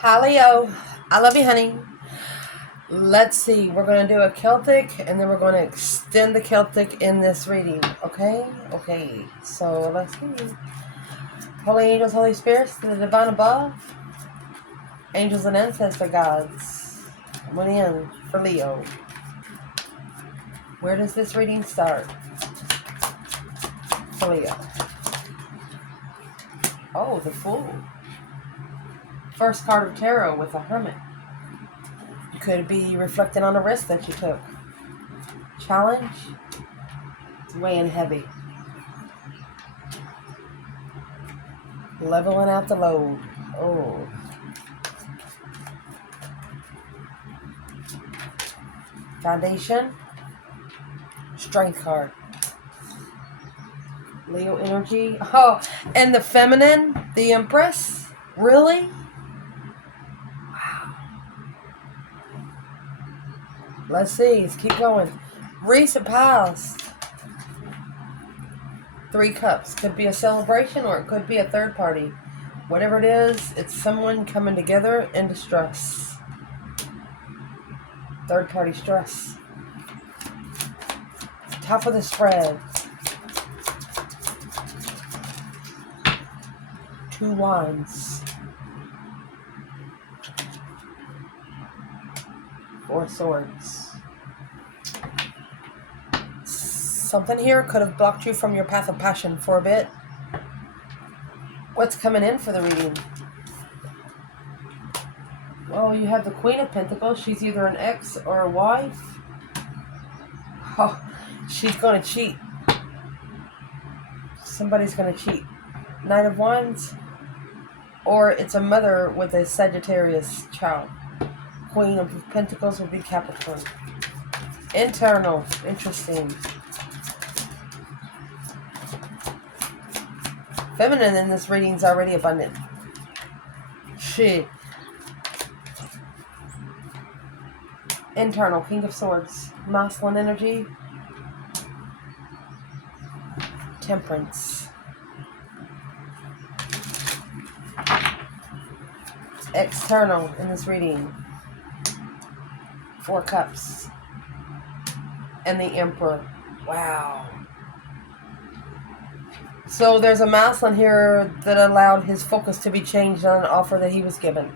Hi Leo, I love you, honey. Let's see, we're going to do a Celtic and then we're going to extend the Celtic in this reading, okay? Okay, so let's see. Holy angels, Holy spirits, the divine above, angels and ancestor gods. Went in for Leo. Where does this reading start? For Leo. Oh, the Fool. First card of tarot with a Hermit. You could be reflecting on a risk that you took. Challenge. It's weighing heavy. Leveling out the load. Oh. Foundation. Strength card. Leo energy. Oh, and the feminine, the Empress. Really? Wow. Let's see. Let's keep going. Recent past. 3 cups. Could be a celebration or it could be a third party. Whatever it is, it's someone coming together in distress. Third party stress. Top of the spread. 2 wands. 4 swords. Something here could have blocked you from your path of passion for a bit. What's coming in for the reading? Well, you have the Queen of Pentacles. She's either an ex or a wife. Oh, she's going to cheat. Somebody's going to cheat. Knight of Wands. Or it's a mother with a Sagittarius child. Queen of Pentacles would be Capricorn. Internal. Interesting. Feminine in this reading is already abundant. She. Internal. King of Swords. Masculine energy. Temperance. External in this reading. 4 cups. And the Emperor. Wow. So there's a masculine here that allowed his focus to be changed on an offer that he was given.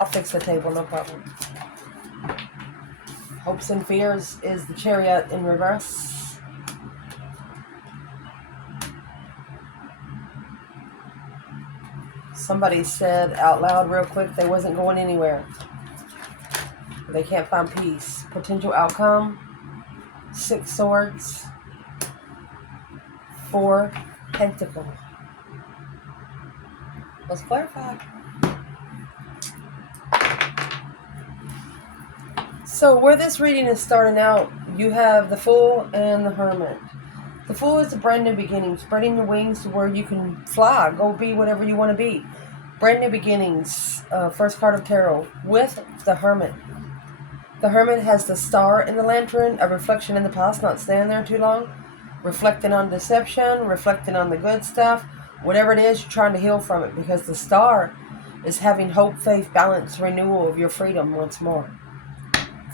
I'll fix the table, no problem. Hopes and fears is the Chariot in reverse. Somebody said out loud real quick they wasn't going anywhere. They can't find peace. Potential outcome. 6 swords. 4 pentacles. Let's clarify. So where this reading is starting out, you have the Fool and the Hermit. The Fool is a brand new beginning, spreading your wings to where you can fly, go be whatever you want to be. Brand new beginnings, first card of tarot, with the Hermit. The Hermit has the star in the lantern, a reflection in the past, not staying there too long. Reflecting on deception, reflecting on the good stuff. Whatever it is, you're trying to heal from it. Because the star is having hope, faith, balance, renewal of your freedom once more.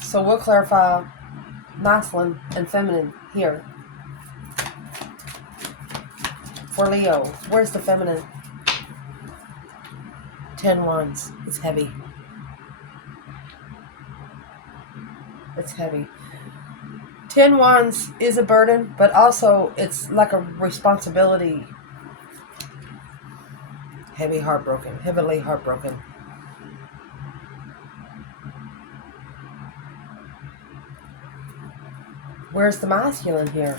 So we'll clarify masculine and feminine here. For Leo, where's the feminine? 10 wands. It's heavy. It's heavy. 10 wands is a burden, but also it's like a responsibility. Heavily heartbroken. Where's the masculine here?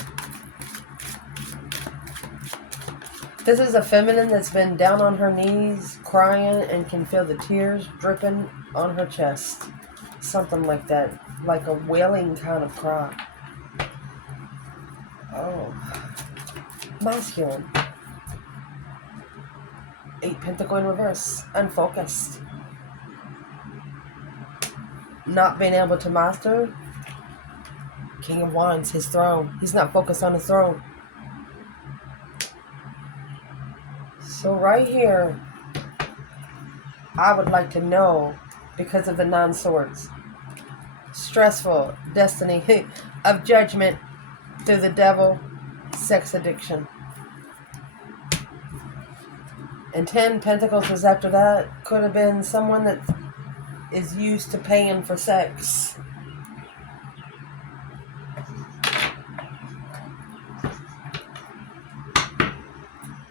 This is a feminine that's been down on her knees, crying, and can feel the tears dripping on her chest. Something like that, like a wailing kind of cry. Oh, masculine. 8 pentacle in reverse, unfocused. Not being able to master. King of Wands, his throne. He's not focused on his throne. So right here, I would like to know because of the Nine Swords. Stressful destiny of judgment through the devil, sex addiction. And 10 Pentacles was after that. Could have been someone that is used to paying for sex.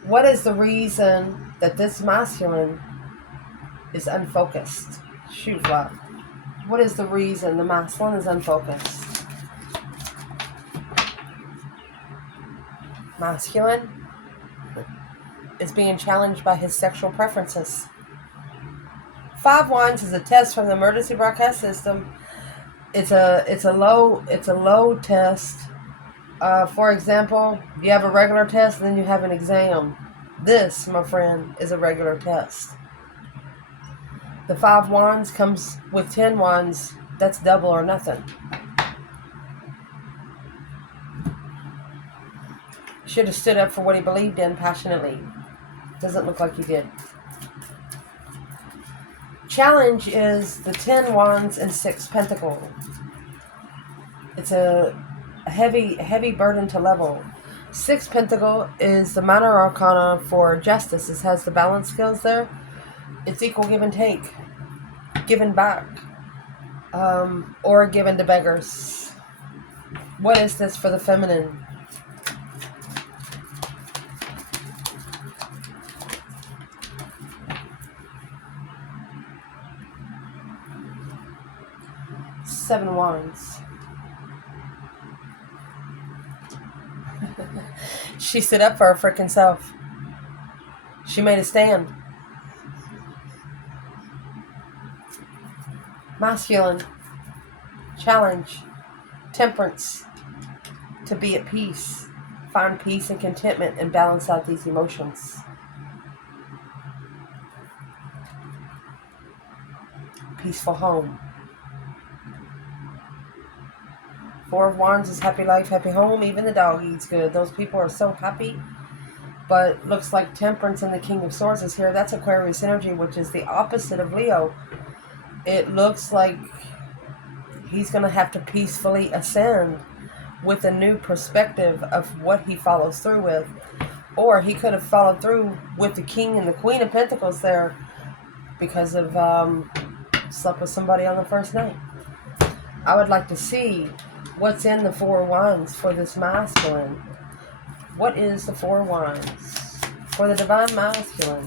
What is the reason that this masculine is unfocused? Shoot, what? What is the reason the masculine is unfocused? Masculine is being challenged by his sexual preferences. 5 Wands is a test from the emergency broadcast system. It's a low test. For example, you have a regular test and then you have an exam. This, my friend, is a regular test. The 5 Wands comes with 10 Wands. That's double or nothing. Should have stood up for what he believed in passionately. Doesn't look like he did. Challenge is the 10 Wands and 6 Pentacles. It's a heavy burden to level. 6 Pentacle is the minor arcana for justice. It has the balance skills there. It's equal give and take. Given back. Or given to beggars. What is this for the feminine? Seven Wands. She stood up for her freaking self. She made a stand. Masculine. Challenge. Temperance. To be at peace. Find peace and contentment and balance out these emotions. Peaceful home. 4 of Wands is happy life, happy home. Even the dog eats good. Those people are so happy. But looks like Temperance and the King of Swords is here. That's Aquarius energy, which is the opposite of Leo. It looks like he's going to have to peacefully ascend with a new perspective of what he follows through with. Or he could have followed through with the King and the Queen of Pentacles there because of slept with somebody on the first night. I would like to see what's in the 4 Wands for this masculine. What is the 4 Wands for the divine masculine?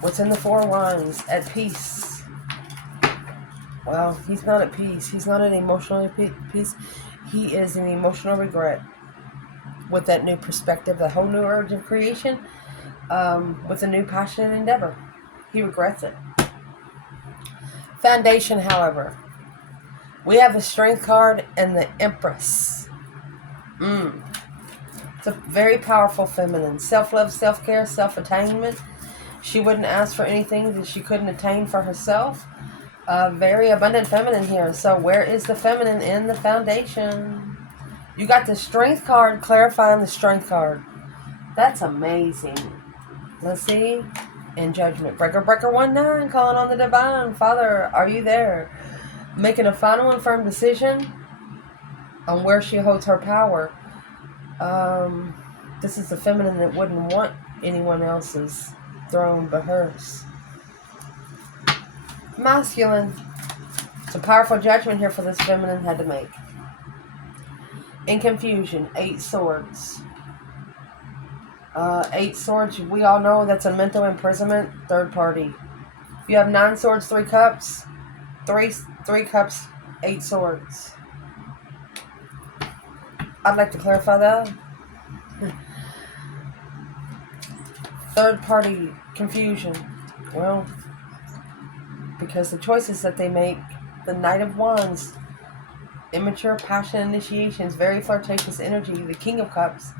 What's in the 4 Wands? At peace. Well, he's not at peace. He's not at emotional peace. He is in emotional regret with that new perspective, the whole new urge of creation, with a new passion and endeavor. He regrets it. Foundation, however. We have the Strength card and the Empress. It's a very powerful feminine. Self-love, self-care, self-attainment. She wouldn't ask for anything that she couldn't attain for herself. Very abundant feminine here. So where is the feminine in the foundation? You got the Strength card clarifying the Strength card. That's amazing. Let's see. In Judgment. Breaker 19 calling on the divine. Father, are you there? Making a final and firm decision on where she holds her power. This is the feminine that wouldn't want anyone else's throne but hers. Masculine. It's a powerful judgment here for this feminine had to make. In confusion, 8 Swords. 8 Swords, we all know that's a mental imprisonment, third party. You have 9 Swords, 3 Cups. 3 Cups, 8 Swords. I'd like to clarify that. Third party confusion. Well, because the choices that they make, the Knight of Wands, immature passion initiations, very flirtatious energy, the King of Cups,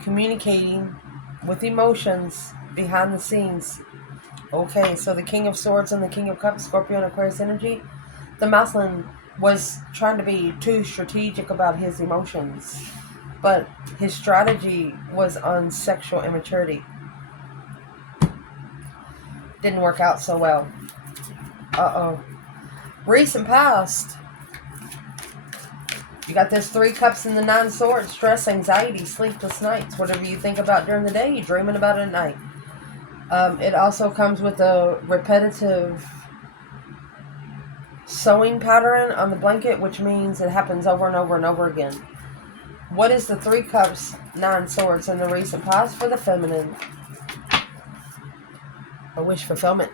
communicating with emotions behind the scenes. Okay, so the King of Swords and the King of Cups, Scorpio and Aquarius energy. The masculine was trying to be too strategic about his emotions, but his strategy was on sexual immaturity. Didn't work out so well. Uh-oh. Recent past. You got this 3 cups and the 9 swords. Stress, anxiety, sleepless nights. Whatever you think about during the day, you're dreaming about it at night. It also comes with a repetitive sewing pattern on the blanket, which means it happens over and over and over again. What is the 3 cups, 9 swords in the recent past for the feminine? A wish fulfillment.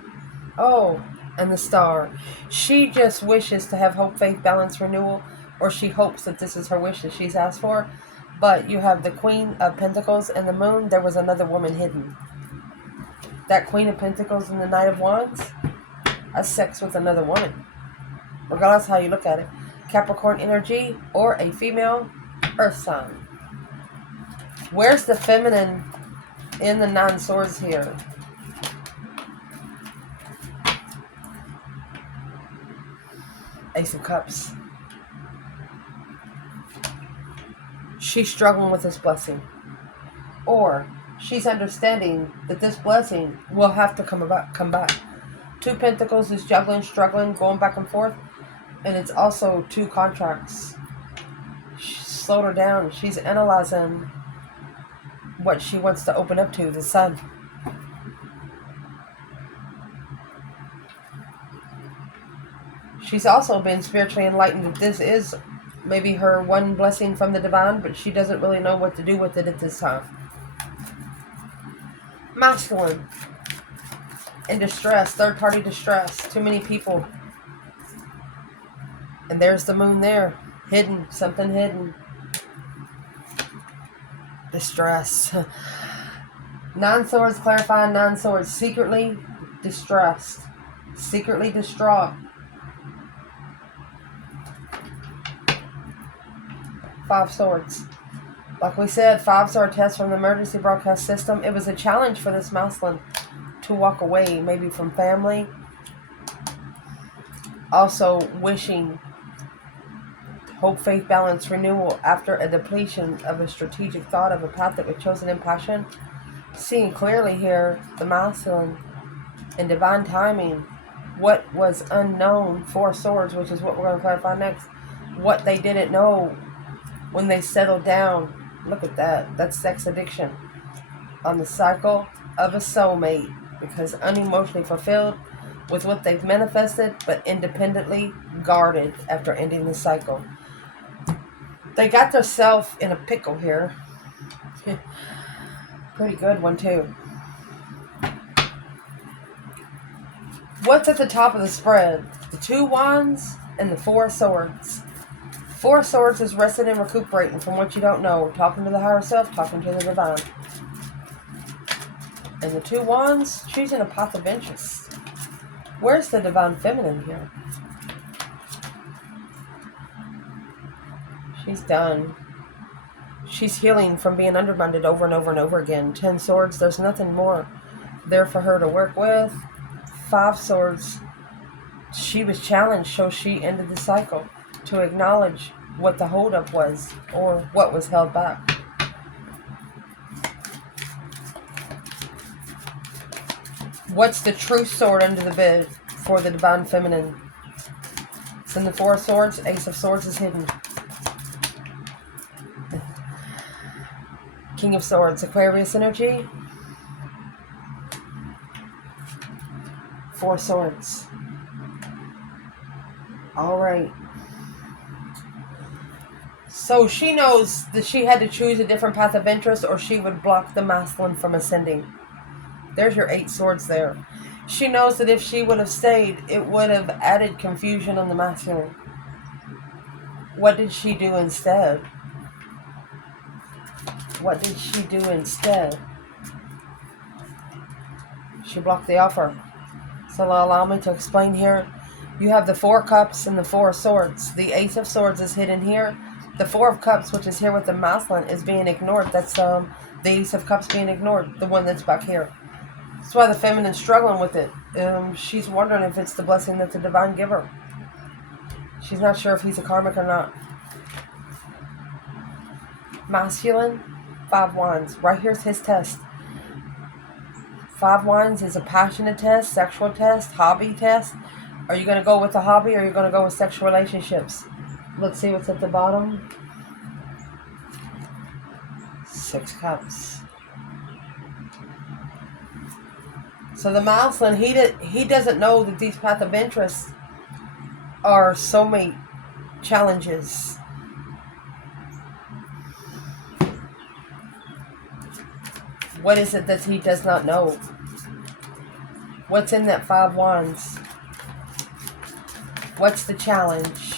Oh, and the star. She just wishes to have hope, faith, balance, renewal, or she hopes that this is her wish that she's asked for. But you have the Queen of Pentacles and the Moon. There was another woman hidden. That Queen of Pentacles and the Knight of Wands has sex with another woman. Regardless how you look at it. Capricorn energy or a female earth sign. Where's the feminine in the 9 swords here? Ace of Cups. She's struggling with this blessing. Or she's understanding that this blessing will have to come back. 2 Pentacles is juggling, struggling, going back and forth. And it's also 2 contracts. Slowed her down. She's analyzing what she wants to open up to, the Sun. She's also been spiritually enlightened that this is maybe her one blessing from the divine, but she doesn't really know what to do with it at this time. Masculine. In distress. Third-party distress. Too many people. And there's the Moon there. Hidden. Something hidden. Distress. 9 swords clarifying 9 swords. Secretly distressed. Secretly distraught. 5 swords. Like we said, 5-star test from the emergency broadcast system. It was a challenge for this masculine to walk away, maybe from family. Also wishing hope, faith, balance, renewal after a depletion of a strategic thought of a path that was chosen in passion. Seeing clearly here, the masculine in divine timing, what was unknown, 4 swords, which is what we're going to clarify next. What they didn't know when they settled down. Look at that. That's sex addiction. On the cycle of a soulmate. Because unemotionally fulfilled with what they've manifested, but independently guarded after ending the cycle. They got themselves in a pickle here. Pretty good one too. What's at the top of the spread? The 2 wands and the 4 swords. 4 swords is resting and recuperating from what you don't know. Talking to the higher self, talking to the divine. And the 2 wands, choosing a path of interest. Where's the divine feminine here? She's done. She's healing from being undermined over and over and over again. 10 swords, there's nothing more there for her to work with. 5 swords, she was challenged, so she ended the cycle to acknowledge what the holdup was or what was held back. What's the true sword under the bed for the divine feminine? It's in the 4 swords. Ace of swords is hidden. King of swords. Aquarius energy. 4 swords. Alright. So she knows that she had to choose a different path of interest or she would block the masculine from ascending. There's your 8 swords there. She knows that if she would have stayed, it would have added confusion on the masculine. What did she do instead? What did she do instead? She blocked the offer. So allow me to explain here. You have the 4 cups and the 4 swords. The Ace of Swords is hidden here. The 4 of Cups, which is here with the masculine, is being ignored. That's the Ace of Cups being ignored. The one that's back here. That's why the feminine's struggling with it. She's wondering if it's the blessing that the divine give her. She's not sure if he's a karmic or not. Masculine, 5 wands. Right here's his test. Five Wands is a passionate test, sexual test, hobby test. Are you going to go with the hobby, or are you going to go with sexual relationships? Let's see what's at the bottom. Six Cups. So the masculine, he doesn't know that these path of interest are soulmate challenges. What is it that he does not know? What's in that Five Wands? What's the challenge?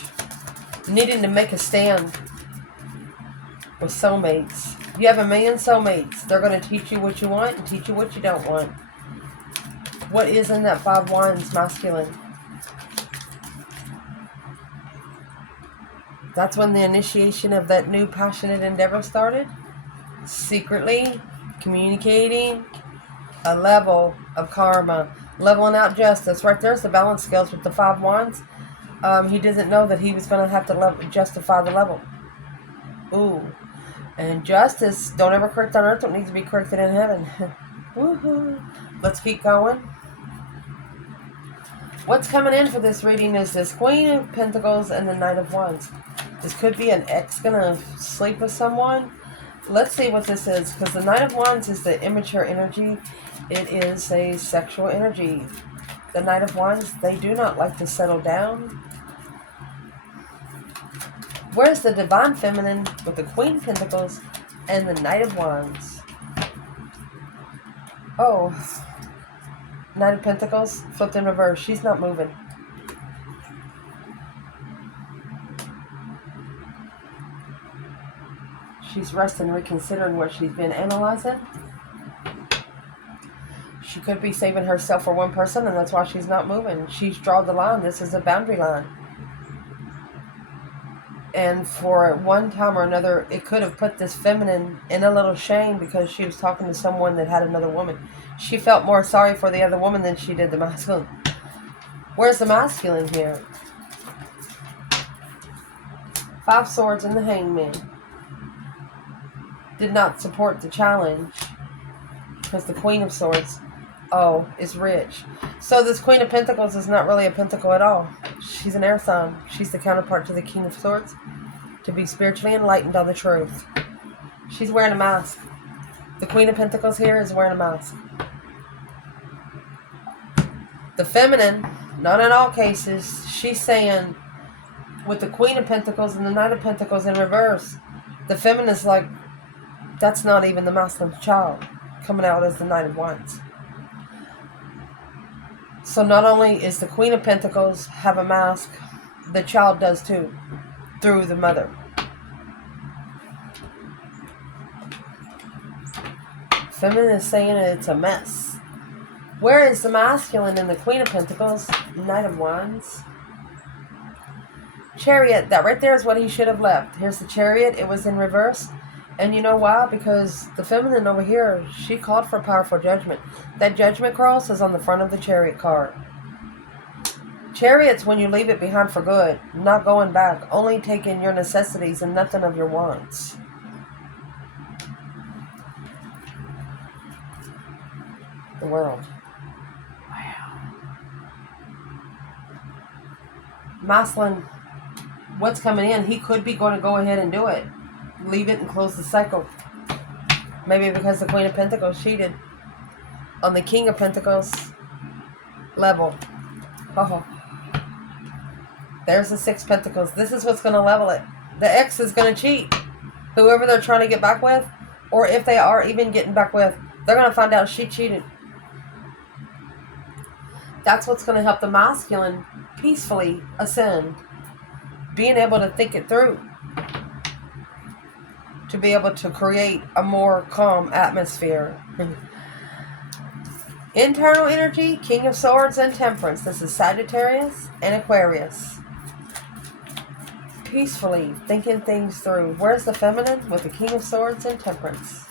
Needing to make a stand with soulmates. You have a million soulmates. They're going to teach you what you want and teach you what you don't want. What is in that Five Wands masculine? That's when the initiation of that new passionate endeavor started. Secretly communicating a level of karma, leveling out justice. Right there's the balance scales with the Five Wands. He doesn't know that he was going to have to justify the level. Ooh. And justice, don't ever correct on earth what needs to be corrected in heaven. Woohoo. Let's keep going. What's coming in for this reading is this Queen of Pentacles and the Knight of Wands. This could be an ex going to sleep with someone. Let's see what this is, because the Knight of Wands is the immature energy. It is a sexual energy. The Knight of Wands, they do not like to settle down. Where's the Divine Feminine with the Queen of Pentacles and the Knight of Wands? Oh, Knight of Pentacles flipped in reverse. She's not moving. She's resting, reconsidering what she's been analyzing. She could be saving herself for one person, and that's why she's not moving. She's drawn the line. This is a boundary line. And for one time or another, it could have put this feminine in a little shame because she was talking to someone that had another woman. She felt more sorry for the other woman than she did the masculine. Where's the masculine here? Five Swords and the Hangman. Did not support the challenge because the Queen of Swords, oh, is rich. So this Queen of Pentacles is not really a pentacle at all. She's an air sign. She's the counterpart to the King of Swords. To be spiritually enlightened on the truth. She's wearing a mask. The Queen of Pentacles here is wearing a mask. The feminine, not in all cases, she's saying with the Queen of Pentacles and the Knight of Pentacles in reverse, the feminine is like, that's not even the masculine child coming out as the Knight of Wands. So not only is the Queen of Pentacles have a mask, the child does too, through the mother. Feminine is saying it's a mess. Where is the masculine in the Queen of Pentacles, Knight of Wands? Chariot, that right there is what he should have left. Here's the Chariot, it was in reverse. And you know why? Because the feminine over here, she called for powerful judgment. That judgment cross is on the front of the Chariot card. Chariot's when you leave it behind for good, not going back, only taking your necessities and nothing of your wants. The world. Wow. Masculine, what's coming in? He could be going to go ahead and do it. Leave it and close the cycle. Maybe because the Queen of Pentacles cheated on the King of Pentacles level. Oh. There's the Six Pentacles. This is what's going to level it. The ex is going to cheat. Whoever they're trying to get back with, or if they are even getting back with, they're going to find out she cheated. That's what's going to help the masculine peacefully ascend. Being able to think it through. To be able to create a more calm atmosphere. Internal energy, King of Swords and Temperance. This is Sagittarius and Aquarius. Peacefully thinking things through. Where's the feminine with the King of Swords and Temperance?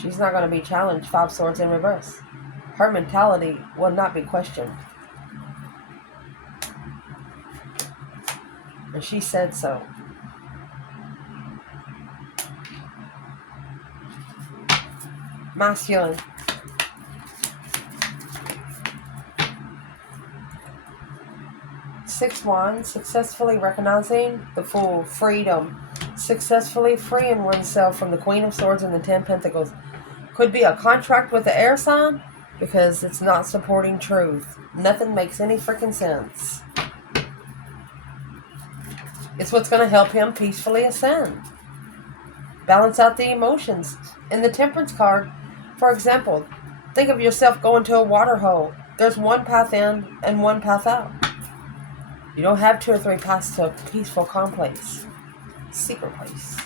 She's not going to be challenged. Five Swords in reverse. Her mentality will not be questioned. And she said so. masculine. Six Wands, successfully recognizing the Fool, freedom. Successfully freeing oneself from the Queen of Swords and the 10 Pentacles. Could be a contract with the air sign because it's not supporting truth. Nothing makes any freaking sense. It's what's going to help him peacefully ascend. Balance out the emotions. In the Temperance card, for example, think of yourself going to a water hole. There's one path in and one path out. You don't have 2 or 3 paths to a peaceful, calm place. Secret place.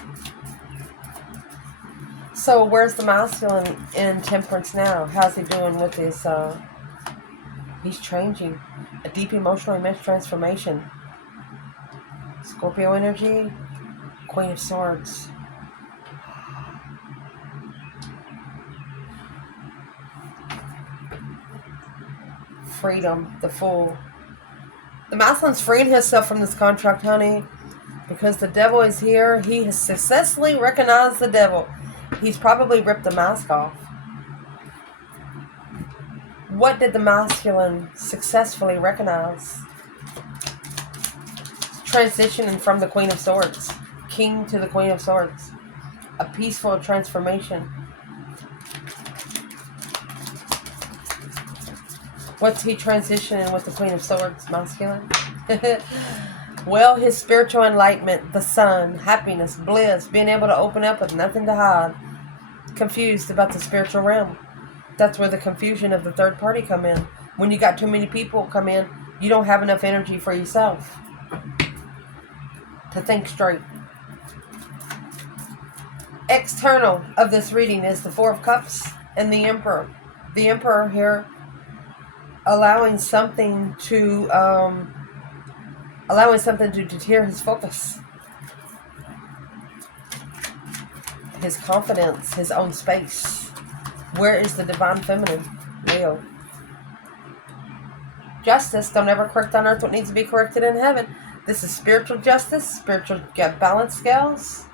So where's the masculine in Temperance now? How's he doing with his, he's changing. A deep emotional immense transformation. Scorpio energy, Queen of Swords. Freedom, the Fool. The masculine's freeing himself from this contract, honey, because the devil is here. He has successfully recognized the devil. He's probably ripped the mask off. What did the masculine successfully recognize? Transitioning from the Queen of Swords, King to the Queen of Swords. A peaceful transformation. What's he transitioning with the Queen of Swords, masculine? Well, his spiritual enlightenment, the sun, happiness, bliss, being able to open up with nothing to hide. Confused about the spiritual realm. That's where the confusion of the third party come in. When you got too many people come in, you don't have enough energy for yourself to think straight. External of this reading is the Four of Cups and the Emperor. The Emperor here allowing something to deter his focus, his confidence, his own space. Where is the divine feminine? Leo. Justice. Don't ever correct on earth what needs to be corrected in heaven. This is spiritual justice, spiritual balance scales.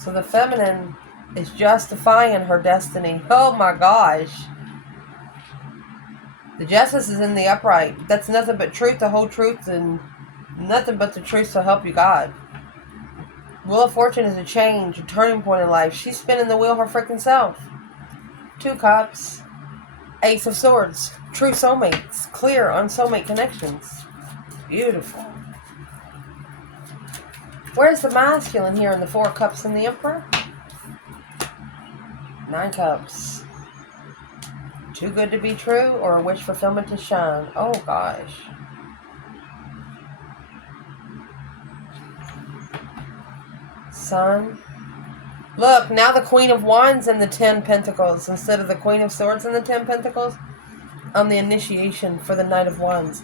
So the feminine is justifying her destiny. Oh my gosh. The justice is in the upright. That's nothing but truth, the whole truth, and nothing but the truth to help you God. Wheel of Fortune is a change, a turning point in life. She's spinning the wheel her freaking self. 2 Cups. Ace of Swords. True soulmates. Clear on soulmate connections. Beautiful. Where's the masculine here in the 4 Cups and the Emperor? 9 Cups. Too good to be true, or a wish fulfillment to shine? Oh gosh. Sun. Look, now the Queen of Wands and the 10 Pentacles instead of the Queen of Swords and the 10 Pentacles on the initiation for the Knight of Wands.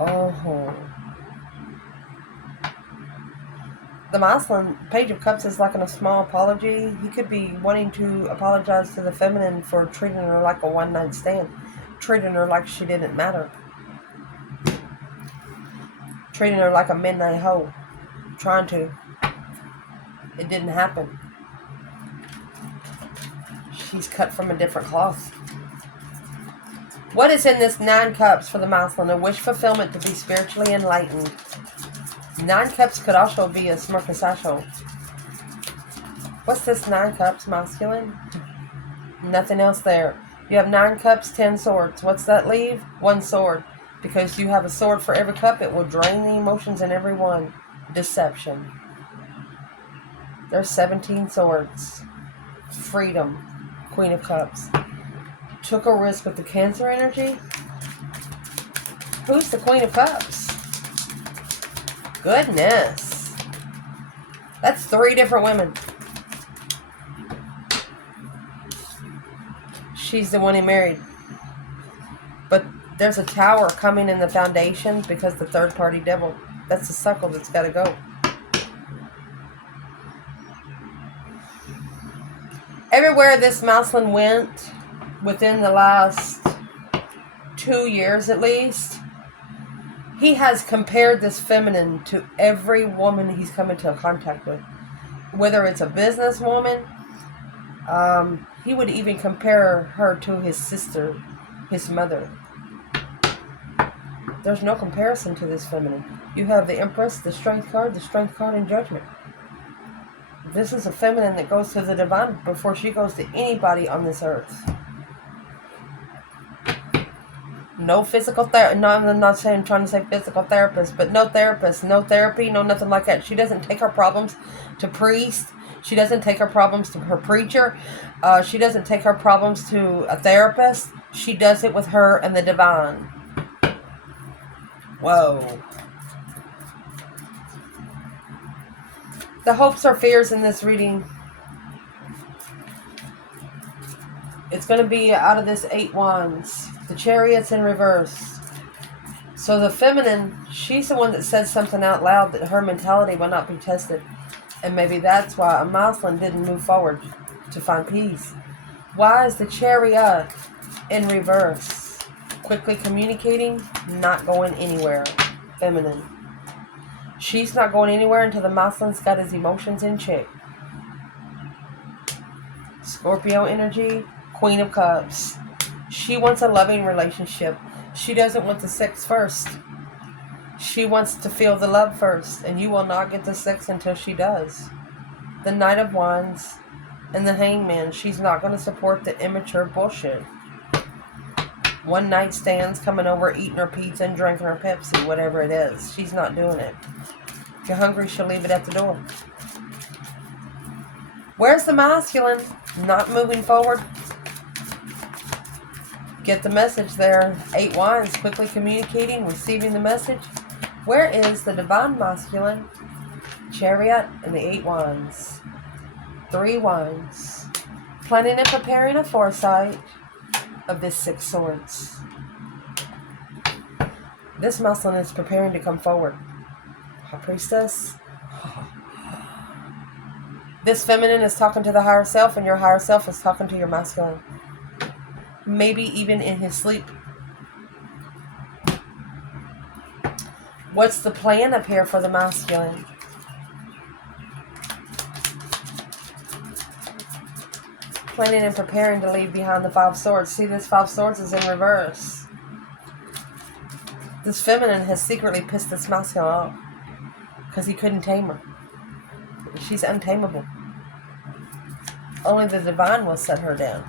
Oh. The masculine Page of Cups is like a small apology. He could be wanting to apologize to the feminine for treating her like a one-night stand. Treating her like she didn't matter. Treating her like a midnight hoe. Trying to. It didn't happen. She's cut from a different cloth. What is in this 9 Cups for the masculine? A wish fulfillment to be spiritually enlightened. 9 Cups could also be a smirkasasho. What's this 9 Cups, masculine? Nothing else there. You have 9 Cups, 10 Swords. What's that leave? 1 sword. Because you have a sword for every cup, it will drain the emotions in every one. Deception. There's 17 swords. Freedom. Queen of Cups. Took a risk with the Cancer energy. Who's the Queen of Cups? Goodness. That's 3 different women. She's the one he married. But there's a tower coming in the foundation because the third party devil. That's the suckle that's got to go. Everywhere this masculine went within the last 2 years at least, he has compared this feminine to every woman he's come into contact with. Whether it's a businesswoman, He would even compare her to his sister, his mother. There's no comparison to this feminine. You have the Empress, the Strength card, and Judgment. This is a feminine that goes to the divine before she goes to anybody on this earth. No physical therapy. No, I'm not saying, trying to say physical therapist, but no therapist, no therapy, no nothing like that. She doesn't take her problems to priest. She doesn't take her problems to her preacher. She doesn't take her problems to a therapist. She does it with her and the divine. Whoa. The hopes or fears in this reading. It's going to be out of this 8 wands. The Chariot's in reverse. So the feminine, she's the one that said something out loud that her mentality will not be tested. And maybe that's why a masculine didn't move forward to find peace. Why is the Chariot in reverse? Quickly communicating, not going anywhere. Feminine. She's not going anywhere until the masculine's got his emotions in check. Scorpio energy, Queen of Cups. She wants a loving relationship. She doesn't want the sex first. She wants to feel the love first, and you will not get the sex until she does. The Knight of Wands and the Hangman. She's not going to support the immature bullshit. One night stands, coming over, eating her pizza and drinking her Pepsi, whatever it is. She's not doing it. If you're hungry, she'll leave it at the door. Where's the masculine? Not moving forward. Get the message there. 8 wands, quickly communicating, receiving the message. Where is the divine masculine? Chariot and the 8 wands. 3 wands. Planning and preparing a foresight of this 6 swords. This masculine is preparing to come forward. High Priestess. This feminine is talking to the higher self, and your higher self is talking to your masculine. Maybe even in his sleep. What's the plan up here for the masculine? Planning and preparing to leave behind the 5 swords. See, this 5 swords is in reverse. This feminine has secretly pissed this masculine off because he couldn't tame her. She's untamable. Only the divine will set her down,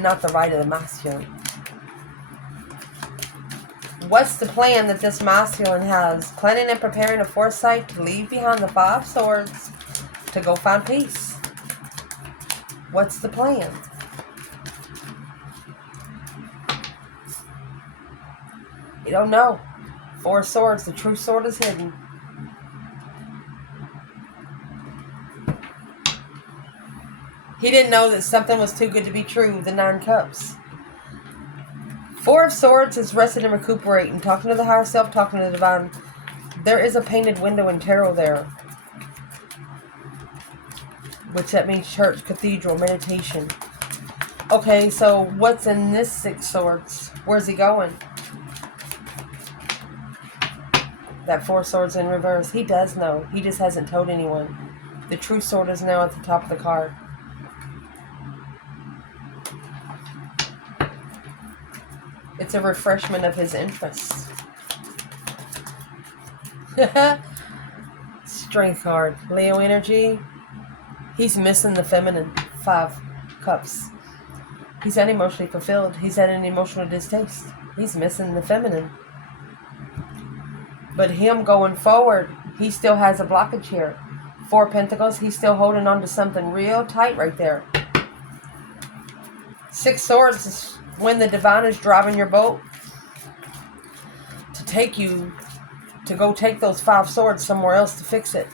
not the right of the masculine. What's the plan that this masculine has? Planning and preparing a foresight to leave behind the 5 swords to go find peace. What's the plan? You don't know. 4 swords, the true sword is hidden. He didn't know that something was too good to be true, the 9 cups. 4 of swords is resting and recuperating, talking to the higher self, talking to the divine. There is a painted window in tarot there, which that means church, cathedral, meditation. Okay, so what's in this 6 swords? Where's he going? That 4 swords in reverse. He does know. He just hasn't told anyone. The true sword is now at the top of the card. It's a refreshment of his interests. Strength card. Leo energy. He's missing the feminine. 5 cups. He's unemotionally fulfilled. He's at an emotional distaste. He's missing the feminine. But him going forward, he still has a blockage here. 4 pentacles. He's still holding on to something real tight right there. 6 swords is when the divine is driving your boat to take you to go take those 5 swords somewhere else to fix it.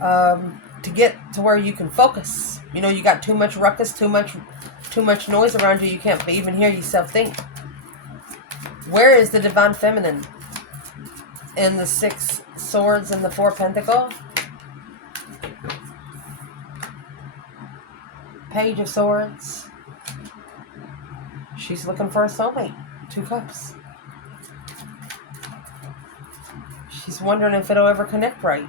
To get to where you can focus. You know, you got too much ruckus, too much noise around you. You can't even hear yourself think. Where is the divine feminine? In the 6 swords and the 4 pentacle. Page of swords. She's looking for a soulmate. 2 cups. She's wondering if it'll ever connect right.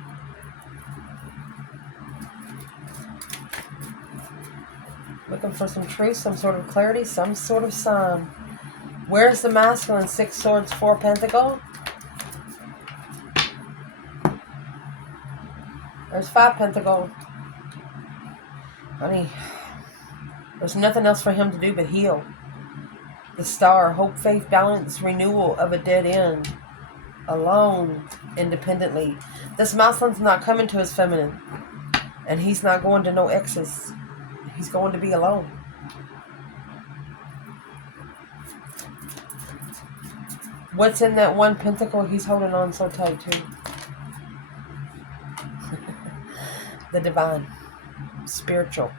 Looking for some truth, some sort of clarity, some sort of sign. Where's the masculine? 6 swords, 4 pentacle. There's 5 pentacle. Honey, there's nothing else for him to do but heal. The star, hope, faith, balance, renewal of a dead end. Alone, independently. This masculine's not coming to his feminine. And he's not going to no exes. He's going to be alone. What's in that 1 pentacle he's holding on so tight to? The divine. Spiritual.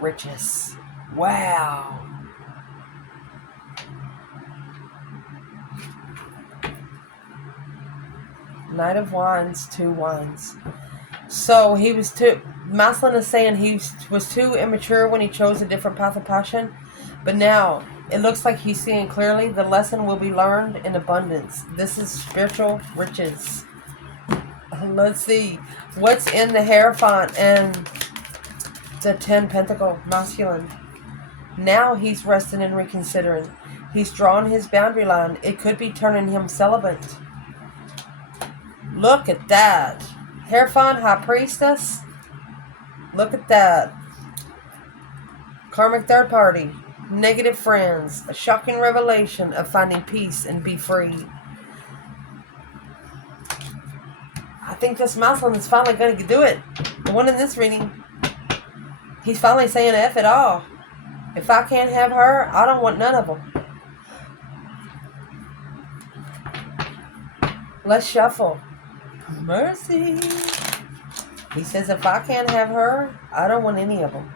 Riches. Wow. Knight of Wands, 2 wands. So he was too... Masculine is saying he was too immature when he chose a different path of passion. But now, it looks like he's seeing clearly. The lesson will be learned in abundance. This is spiritual riches. Let's see. What's in the Hierophant and the 10 pentacle masculine? Now he's resting and reconsidering. He's drawn his boundary line. It could be turning him celibate. Look at that. Hierophant, High Priestess. Look at that. Karmic third party. Negative friends. A shocking revelation of finding peace and be free. I think this masculine is finally going to do it. The one in this reading. He's finally saying F it all. If I can't have her, I don't want none of them. Let's shuffle. Mercy. He says, if I can't have her, I don't want any of them.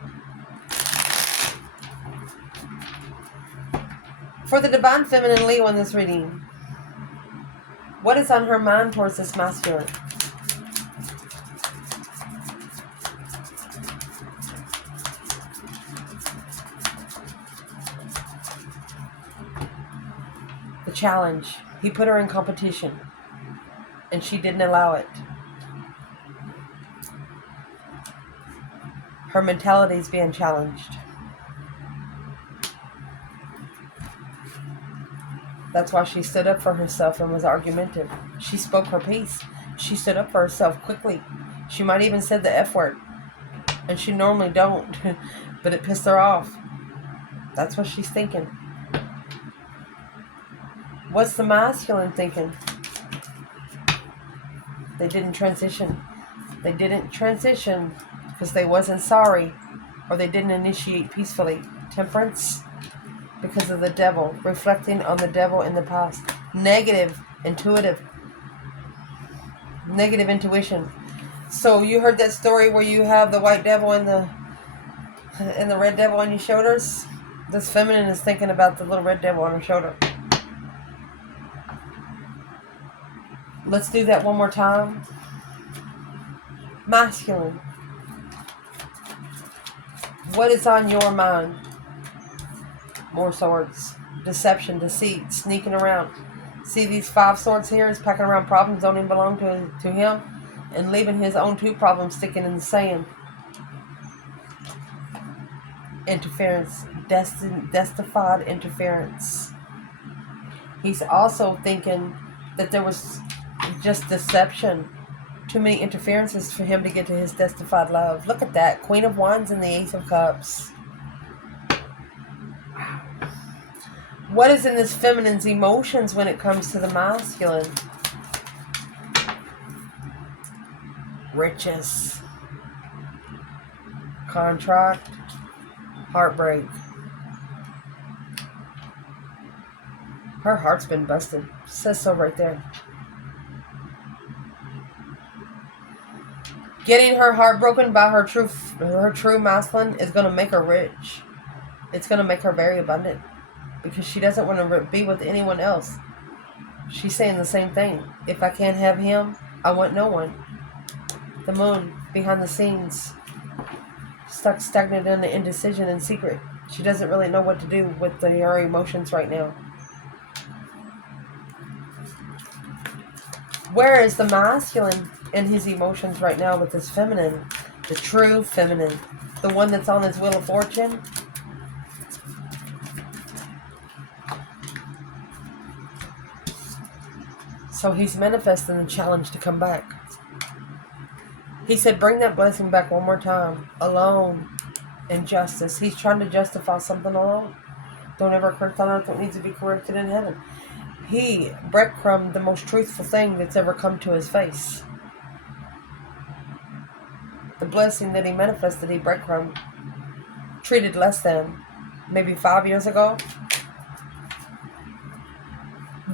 For the divine feminine Leo in this reading, what is on her mind towards this masculine? The challenge. He put her in competition. And she didn't allow it. Her mentality is being challenged. That's why she stood up for herself and was argumentative. She spoke her piece. She stood up for herself quickly. She might even said the F word. And she normally don't. But it pissed her off. That's what she's thinking. What's the masculine thinking? They didn't transition. They didn't transition because they wasn't sorry, or they didn't initiate peacefully. Temperance, because of the devil, reflecting on the devil in the past. Negative intuition. So you heard that story where you have the white devil and the red devil on your shoulders? This feminine is thinking about the little red devil on her shoulder. Let's do that one more time. Masculine. What is on your mind? More swords. Deception, deceit, sneaking around. See these 5 swords here? He's packing around problems don't even belong to him. And leaving his own 2 problems sticking in the sand. Interference. Justified interference. He's also thinking that there was just deception. Too many interferences for him to get to his justified love. Look at that. Queen of Wands and the Ace of Cups. What is in this feminine's emotions when it comes to the masculine? Riches. Contract. Heartbreak. Her heart's been busted. Says so right there. Getting her heart broken by her true masculine is going to make her rich. It's going to make her very abundant. Because she doesn't want to be with anyone else. She's saying the same thing. If I can't have him, I want no one. The moon, behind the scenes. Stuck stagnant in the indecision and secret. She doesn't really know what to do with her emotions right now. Where is the masculine? in his emotions right now with this feminine, the true feminine, the one that's on his Wheel of Fortune. So he's manifesting the challenge to come back. He said, bring that blessing back one more time, alone, in justice. He's trying to justify something alone. Don't ever correct on earth what needs to be corrected in heaven. He breadcrumbed the most truthful thing that's ever come to his face. The blessing that he manifested, he breadcrumbed, treated less than, maybe 5 years ago.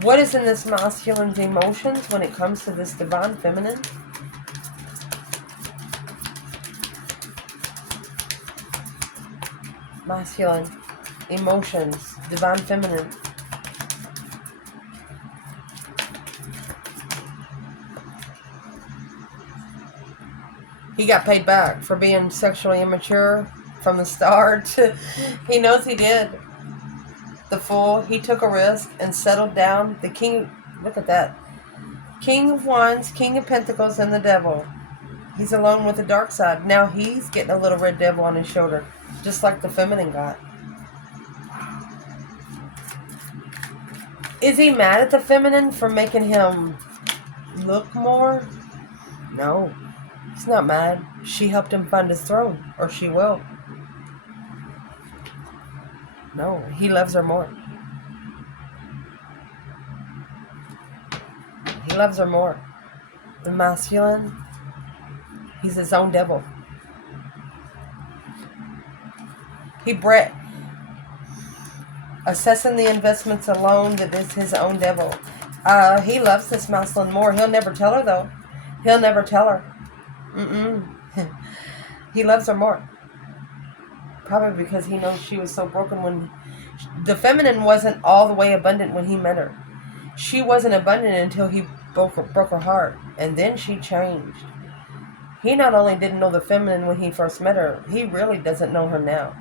What is in this masculine's emotions when it comes to this divine feminine? Masculine, emotions, divine feminine. He got paid back for being sexually immature from the start. He knows he did. The Fool, he took a risk and settled down. The King, look at that. King of Wands, King of Pentacles, and the Devil. He's alone with the dark side. Now he's getting a little red devil on his shoulder, just like the feminine got. Is he mad at the feminine for making him look more? No, he's not mad. She helped him find his throne, or she will. No, he loves her more. He loves her more. The masculine, he's his own devil. Assessing the investments alone, that is his own devil. He loves this masculine more. He'll never tell her, though. He'll never tell her. He loves her more. Probably because he knows she was so broken when... The feminine wasn't all the way abundant when he met her. She wasn't abundant until he broke her heart. And then she changed. He not only didn't know the feminine when he first met her, he really doesn't know her now.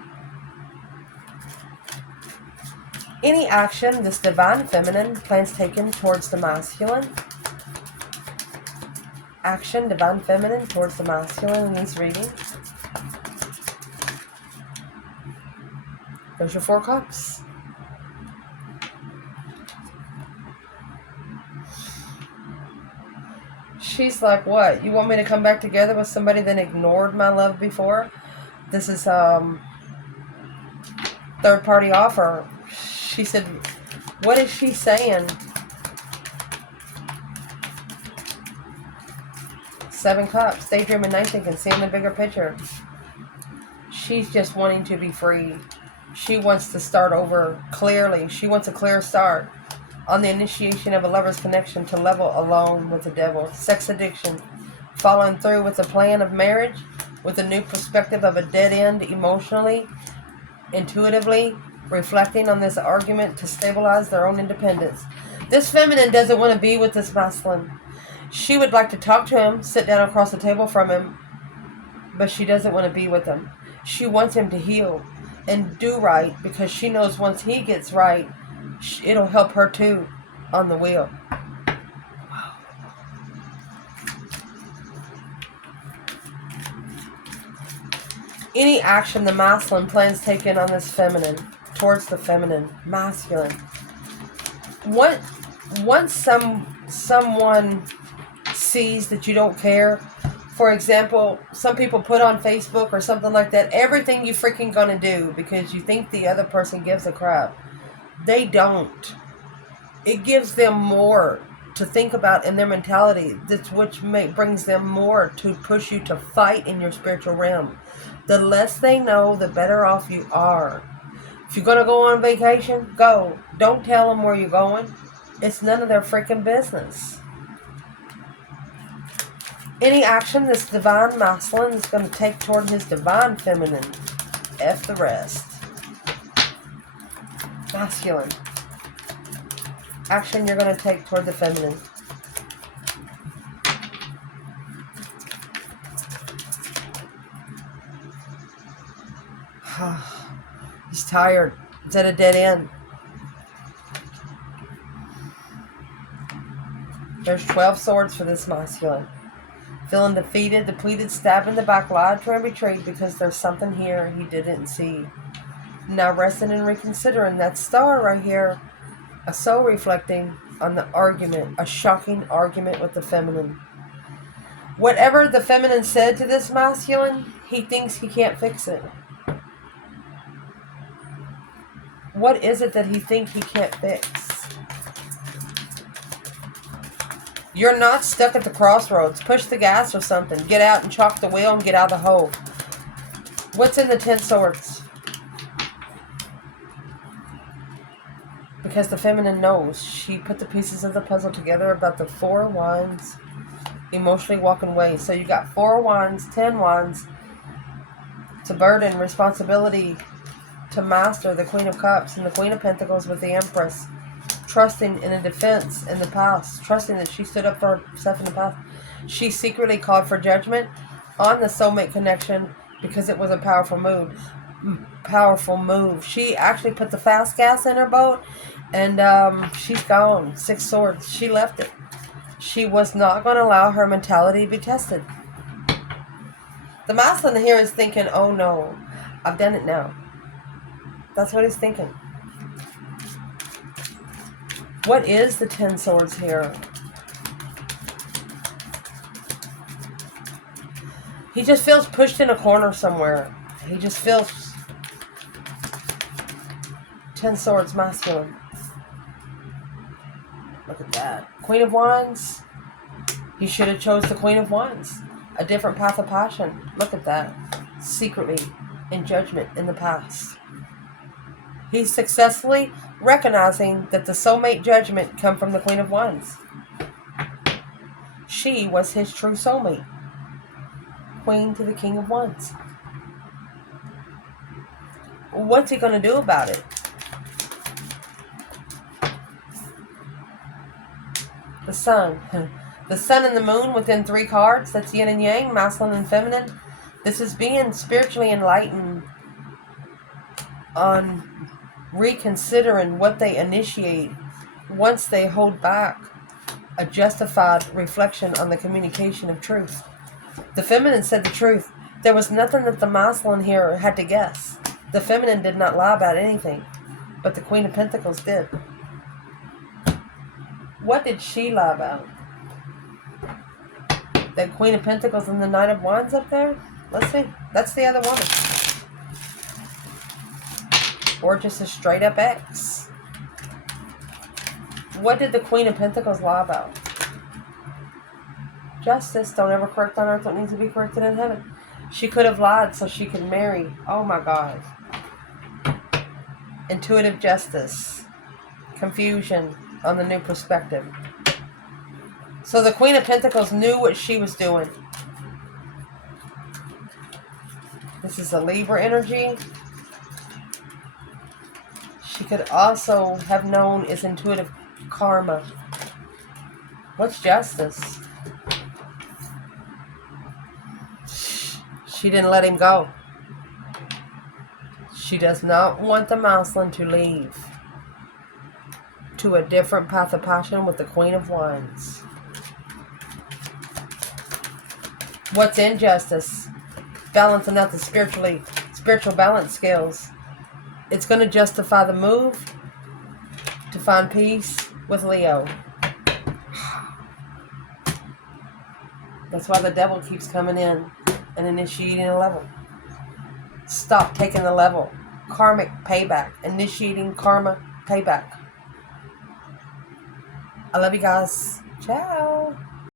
Any action this divine feminine plans taken towards the masculine. Action, divine feminine, towards the masculine in these readings. There's your 4 cups. She's like, what? You want me to come back together with somebody that ignored my love before? This is third party offer. She said, what is she saying? 7 cups. Daydreaming, night thinking, seeing the bigger picture. She's just wanting to be free. She wants to start over clearly. She wants a clear start on the initiation of a lover's connection to level alone with the devil. Sex addiction. Following through with a plan of marriage with a new perspective of a dead end emotionally, intuitively, reflecting on this argument to stabilize their own independence. This feminine doesn't want to be with this masculine. She would like to talk to him, sit down across the table from him, but she doesn't want to be with him. She wants him to heal and do right because she knows once he gets right, it'll help her too on the wheel. Any action the masculine plans taken on this feminine, towards the feminine, masculine. Once someone sees that you don't care, for example, some people put on Facebook or something like that, everything you freaking gonna do because you think the other person gives a crap. They don't. It gives them more to think about in their mentality, that's which brings them more to push you to fight in your spiritual realm. The less they know, the better off you are. If you're going to go on vacation, go. Don't tell them where you're going. It's none of their freaking business. Any action this divine masculine is going to take toward his divine feminine, F the rest. Masculine. Action you're going to take toward the feminine. He's tired. He's at a dead end. There's 12 swords for this masculine. Feeling defeated, depleted, stabbed in the back, lied to and betrayed because there's something here he didn't see. Now resting and reconsidering that star right here, a soul reflecting on the argument, a shocking argument with the feminine. Whatever the feminine said to this masculine, he thinks he can't fix it. What is it that he thinks he can't fix? You're not stuck at the crossroads. Push the gas or something. Get out and chalk the wheel and get out of the hole. What's in the 10 swords? Because the feminine knows. She put the pieces of the puzzle together about the 4 wands emotionally walking away. So you got 4 wands, 10 wands. It's a burden, responsibility to master the Queen of Cups and the Queen of Pentacles with the Empress. Trusting in a defense in the past. Trusting that she stood up for herself in the past. She secretly called for judgment on the soulmate connection because it was a powerful move. She actually put the fast gas in her boat and she's gone. 6 swords. She left it. She was not going to allow her mentality to be tested. The masculine here is thinking, oh no, I've done it now. That's what he's thinking. What is the 10 swords here? He just feels pushed in a corner somewhere. He just feels 10 swords masculine. Look at that. Queen of Wands. He should have chose the Queen of Wands. A different path of passion. Look at that. Secretly in judgment in the past. He's successfully recognizing that the soulmate judgment come from the Queen of Wands. She was his true soulmate. Queen to the King of Wands. What's he going to do about it? The Sun. The Sun and the Moon within 3 cards. That's yin and yang, masculine and feminine. This is being spiritually enlightened on reconsidering what they initiate once they hold back a justified reflection on the communication of truth. The feminine said the truth. There was nothing that the masculine here had to guess. The feminine did not lie about anything, but the Queen of Pentacles did. What did she lie about? That Queen of Pentacles and the Knight of Wands up there? Let's see. That's the other woman. Or just a straight up X. What did the Queen of Pentacles lie about? Justice. Don't ever correct on earth what needs to be corrected in heaven. She could have lied so she could marry. Oh my God. Intuitive justice. Confusion on the new perspective. So the Queen of Pentacles knew what she was doing. This is a Libra energy. She could also have known is intuitive karma. What's justice? She didn't let him go. She does not want the masculine to leave to a different path of passion with the Queen of Wands. What's injustice? Balancing out the spiritual balance scales. It's going to justify the move to find peace with Leo. That's why the devil keeps coming in and initiating a level. Stop taking the level. Karmic payback. Initiating karma payback. I love you guys. Ciao.